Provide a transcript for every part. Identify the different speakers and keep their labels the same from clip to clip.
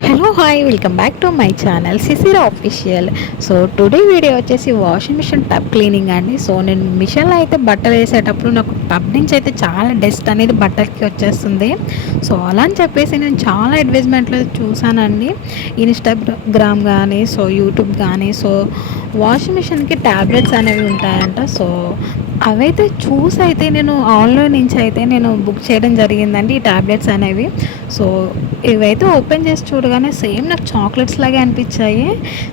Speaker 1: Hello hi welcome back to my channel Sisira official so today video వచ్చేసి washing machine tub cleaning అండి. So నేను మిషన్లో అయితే బట్టలు వేసేటప్పుడు నాకు పబ్ నుంచి అయితే చాలా డస్ట్ అనేది బట్టలకి వచ్చేస్తుంది. సో అలా అని చెప్పేసి నేను చాలా అడ్వర్టైజ్మెంట్లు చూసానండి. ఇన్స్టాగ్రామ్ కానీ సో యూట్యూబ్ కానీ సో వాషింగ్ మిషన్కి ట్యాబ్లెట్స్ అనేవి ఉంటాయంట. సో అవైతే చూసి అయితే నేను ఆన్లైన్ నుంచి అయితే నేను బుక్ చేయడం జరిగిందండి ఈ ట్యాబ్లెట్స్ అనేవి. సో ఇవైతే ఓపెన్ చేసి చూడగానే సేమ్ నాకు చాక్లెట్స్ లాగే అనిపించాయి.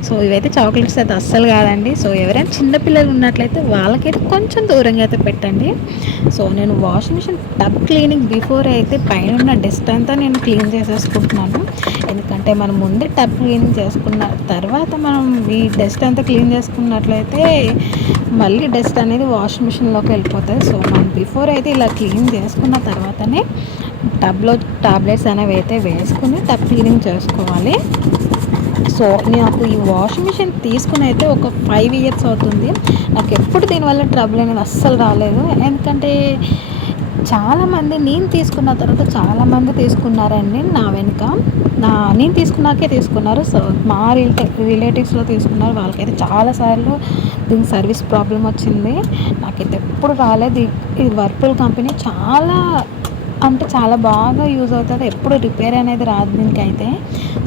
Speaker 1: సో ఇవైతే చాక్లెట్స్ అయితే అస్సలు కాదండి. సో ఎవరైనా చిన్నపిల్లలు ఉన్నట్లయితే వాళ్ళకైతే కొంచెం దూరంగా అయితే పెట్టండి. సో నేను washing machine tub cleaning before అయితే పైన ఉన్న డస్ట్ అంతా నేను క్లీన్ చేసేసుకుంటున్నాను. ఎందుకంటే మనం ముందే టబ్ క్లీనింగ్ చేసుకున్న తర్వాత మనం ఈ డస్ట్ అంతా క్లీన్ చేసుకున్నట్లయితే మళ్ళీ డస్ట్ అనేది వాషింగ్ మిషన్లోకి వెళ్ళిపోతుంది. సో మనం బిఫోర్ అయితే ఇలా క్లీన్ చేసుకున్న తర్వాతనే టబ్లో టాబ్లెట్స్ అనేవి అయితే వేసుకుని టబ్ క్లీనింగ్ చేసుకోవాలి. సో నాకు ఈ వాషింగ్ మిషన్ తీసుకుని అయితే ఒక ఫైవ్ ఇయర్స్ అవుతుంది. నాకు ఎప్పుడు దీనివల్ల ట్రబుల్ అనేది అస్సలు రాలేదు. ఎందుకంటే చాలామంది నేను తీసుకున్న తర్వాత చాలామంది తీసుకున్నారండి నా వెనుక. నా నేను తీసుకున్నాకే తీసుకున్నారు. సో మా రిలేటి రిలేటివ్స్లో తీసుకున్నారు. వాళ్ళకైతే చాలాసార్లు దీని సర్వీస్ ప్రాబ్లం వచ్చింది. నాకైతే ఎప్పుడు రాలేదు. ఇది వర్పూల్ కంపెనీ చాలా అంటే చాలా బాగా యూజ్ అవుతుంది. ఎప్పుడు రిపేర్ అనేది రాదు దీనికైతే.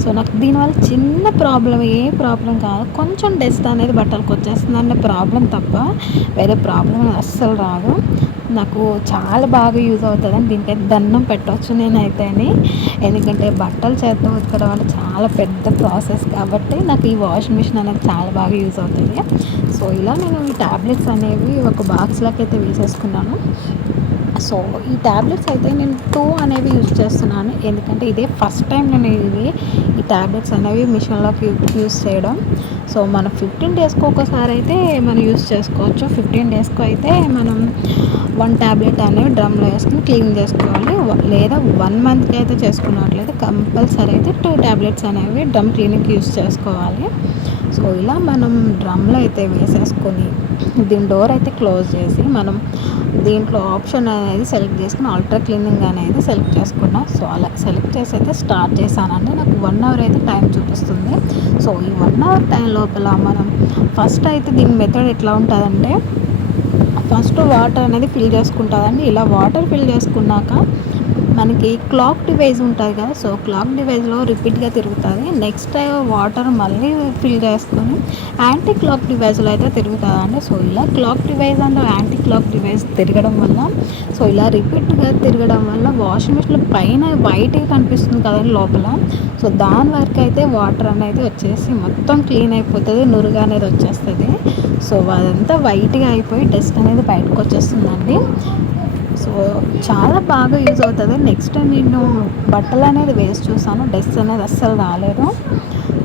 Speaker 1: సో నాకు దీనివల్ల చిన్న ప్రాబ్లం ఏ ప్రాబ్లం కాదు. కొంచెం డస్ట్ అనేది బట్టలకు వచ్చేస్తుంది అనే ప్రాబ్లం తప్ప వేరే ప్రాబ్లం అస్సలు రాదు. నాకు చాలా బాగా యూజ్ అని దీనికైతే దండం పెట్టవచ్చు నేనైతే ఎందుకంటే బట్టలు చేద్దాం ఉతకడం వల్ల చాలా పెద్ద ప్రాసెస్ కాబట్టి నాకు ఈ వాషింగ్ మిషన్ అనేది చాలా బాగా యూజ్ అవుతుంది. సో ఇలా నేను ఈ ట్యాబ్లెట్స్ అనేవి ఒక బాక్స్లోకి అయితే వేసేసుకున్నాను. సో ఈ ట్యాబ్లెట్స్ అయితే నేను టూ అనేవి యూజ్ చేస్తున్నాను. ఎందుకంటే ఇదే ఫస్ట్ టైం నేను ఇవి ఈ ట్యాబ్లెట్స్ అనేవి మిషన్లోకి యూజ్ చేయడం. సో మనం ఫిఫ్టీన్ డేస్కి ఒకసారి అయితే మనం యూజ్ చేసుకోవచ్చు. ఫిఫ్టీన్ డేస్కి అయితే మనం వన్ ట్యాబ్లెట్ అనేవి డ్రమ్లో వేసుకుని క్లీన్ చేసుకోవాలి. లేదా వన్ మంత్కి అయితే చేసుకున్నట్లయితే కంపల్సరీ అయితే టూ ట్యాబ్లెట్స్ అనేవి డ్రమ్ క్లీనింగ్కి యూజ్ చేసుకోవాలి. సో ఇలా మనం డ్రమ్లో అయితే వేసేసుకొని దీని డోర్ అయితే క్లోజ్ చేసి మనం దీంట్లో ఆప్షన్ అనేది సెలెక్ట్ చేసుకుని అల్ట్రా క్లీనింగ్ అనేది సెలెక్ట్ చేసుకున్నాం. సో అలా సెలెక్ట్ చేసి అయితే స్టార్ట్ చేశానండి. నాకు వన్ అవర్ అయితే టైం చూపిస్తుంది. సో ఈ వన్ అవర్ టైం లోపల మనం ఫస్ట్ అయితే దీని మెథడ్ ఎట్లా ఉంటుందంటే ఫస్ట్ వాటర్ అనేది ఫిల్ చేసుకుంటుందండి ఇలా వాటర్ ఫిల్ చేసుకున్నాక మనకి క్లాక్ డివైజ్ ఉంటుంది కదా సో క్లాక్ డివైజ్లో రిపీట్గా తిరుగుతుంది. నెక్స్ట్ వాటర్ మళ్ళీ ఫిల్ చేసుకొని యాంటీ క్లాక్ డివైజ్లో అయితే తిరుగుతుంది అండి సో ఇలా clock device and anti clock device తిరగడం వల్ల సో ఇలా రిపీట్గా తిరగడం వల్ల వాషింగ్ మిషన్ పైన వైట్గా కనిపిస్తుంది కదండి లోపల. సో దాని వరకు అయితే వాటర్ అనేది వచ్చేసి మొత్తం క్లీన్ అయిపోతుంది నురుగు అనేది వచ్చేస్తుంది. సో అదంతా వైట్గా అయిపోయి డస్ట్ అనేది బయటకు వచ్చేస్తుందండి. సో చాలా బాగా యూజ్ అవుతుంది. నెక్స్ట్ నేను బట్టలు అనేది వేసి చూసాను. డస్ట్ అనేది అస్సలు రాలేదు.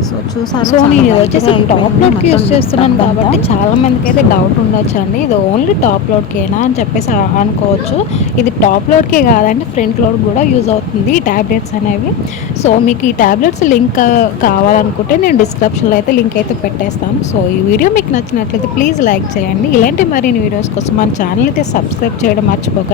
Speaker 1: సో చూసాను
Speaker 2: సో నేను వచ్చేసి టాప్ లోడ్కి యూస్ చేస్తున్నాను కాబట్టి చాలా మందికి అయితే డౌట్ ఉండొచ్చు అండి ఇది ఓన్లీ టాప్ లోడ్కేనా అని చెప్పేసి అనుకోవచ్చు. ఇది టాప్ లోడ్కే కాదండి ఫ్రంట్ లోడ్ కూడా యూజ్ అవుతుంది ఈ ట్యాబ్లెట్స్ అనేవి. సో మీకు ఈ ట్యాబ్లెట్స్ లింక్ కావాలనుకుంటే నేను డిస్క్రిప్షన్లో అయితే లింక్ అయితే పెట్టేస్తాను. సో ఈ వీడియో మీకు నచ్చినట్లయితే ప్లీజ్ లైక్ చేయండి. ఇలాంటి మరిన్ని వీడియోస్ కోసం మన ఛానల్ అయితే సబ్స్క్రైబ్ చేయడం మర్చిపోకండి